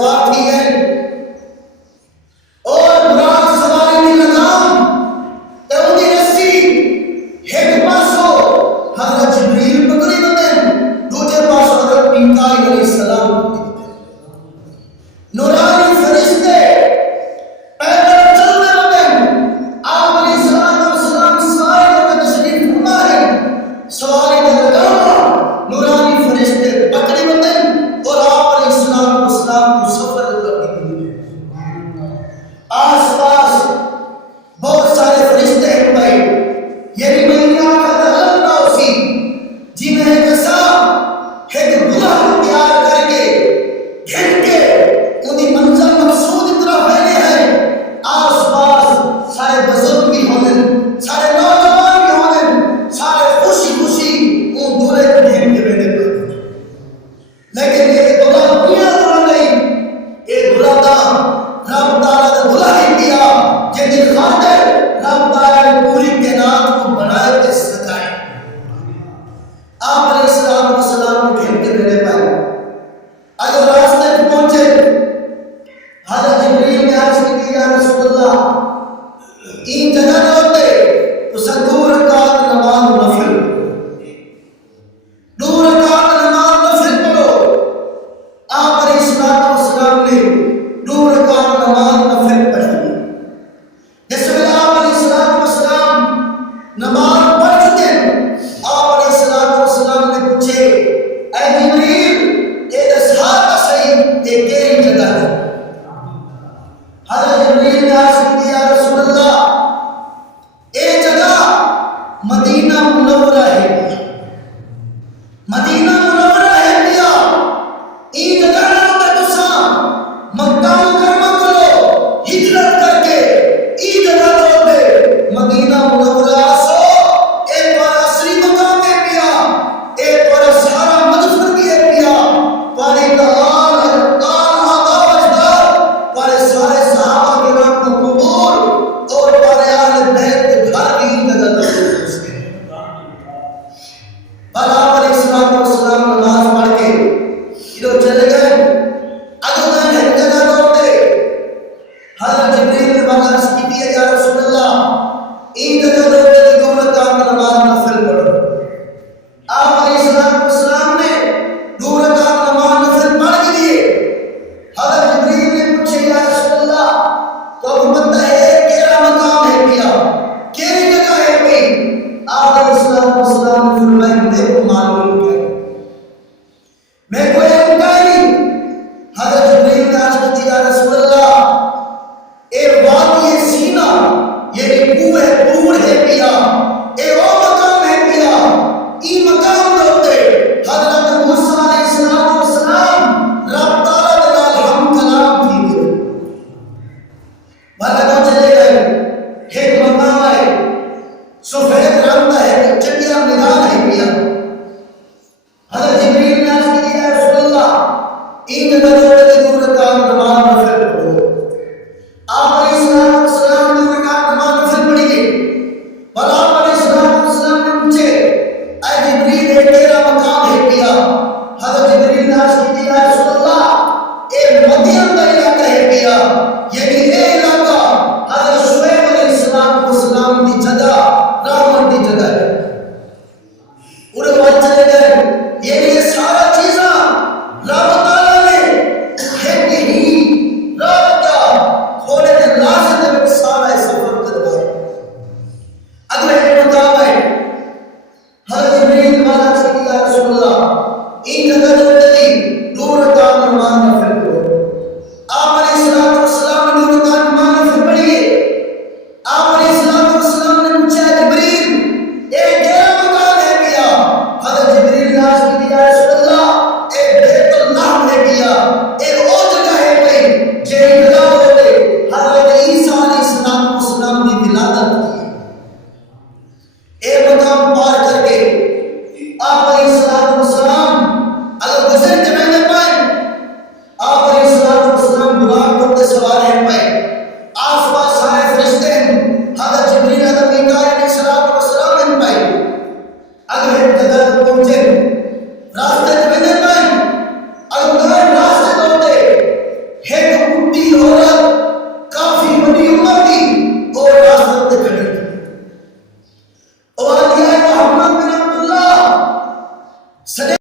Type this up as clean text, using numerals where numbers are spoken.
سوار تھی گئے اور براد سواری نہیں لگام تو انہی رسی ایک پاسو حضرت جبریل پکڑی بندن دوجہ پاسو حضرت میکائیل علیہ السلام نورانی فرشتے پیدل چلنے بندن آپ علیہ السلام سواری میں تشریف فرما ہے سواری میں لگام نورانی فرشتے پکڑی بندن اور آپ علیہ السلام کو سفر کر دی آس پاس بہت سارے فرشتے ہیں بھائی یہ بھی میں نے آقا کا غلط نہ اسی جنہیں ایک صاحب ایک بلہ پیار کر کے گھن کے انہیں منزل مقصود اتنا پہنے ہیں آس پاس سارے بزرگ بھی ہونے سارے نوجوان بھی ہونے سارے خوشی خوشی ان دورے کو گھن کے بیٹھے پر لیکن یہ دلہ دنیا دلہ نہیں یہ دلہ تھا رب تعالیٰ نے دلہ ہی کیا جن خاطر رب تعالیٰ نے پوری کائنات کو بنائے تے سجائے آپ علیہ السلام کو گھن کے بیٹھے پر اگر راستے کو پہنچے حضرت جبریل نے عرض کی یا رسول اللہ این جگہ نہ ہوتے تو سدو رکعت نماز نفل دو رکعت نماز نفل پڑھو آپ علیہ السلام نے دو رکعت نماز نفل پڑھی جس میں آپ علیہ السلام نماز پڑھ چکے آپ علیہ السلام نے پوچھے اے جبریل یہ اصحاب صحیح یہ کیری جگہ ہے حضرت جبریل نے عرض کی یا رسول اللہ یہ جگہ مدینہ منورہ ہے مدینہ منورہ ہے پیا یہ جگہ نہ ہوتا تو ساں مکہ مکرمہ کرو ہجرت کر کے یہ جگہ نہ ہوتے مدینہ منورہ سو ایک بار اصلی مقام ہے پیا ایک بار سارا مدفر بھی ہے پیا پارے سارے صحابہ کے نام کو قبول اور پارے اہل بیت کے گھر بھی جگہ نہ اس کے پر آپ علیہ السلام نماز پڑھ کے ادھر چلے گئے اگر میں ایک جگہ دوڑتے حضرت جبریل نے بات عرض کی ہے یا رسول اللہ این جگہ دوڑتے کہ دو رکعت نماز نفل پڑھو آپ علیہ السلام نے دو رکعت نماز نفل پڑھ کے لیے حضرت جبریل نے پوچھے یا رسول اللہ تو اب بندہ ہے کیرا مقام ہے پیا کیری جگہ ہے پی آپ علیہ السلام نے فرمایا مجھے کو معلوم ہے میں کوئی انکاری حضرت جبریل نے عرض کی یا رسول اللہ اے وادی سینا یہ کوہ طور ہے پیا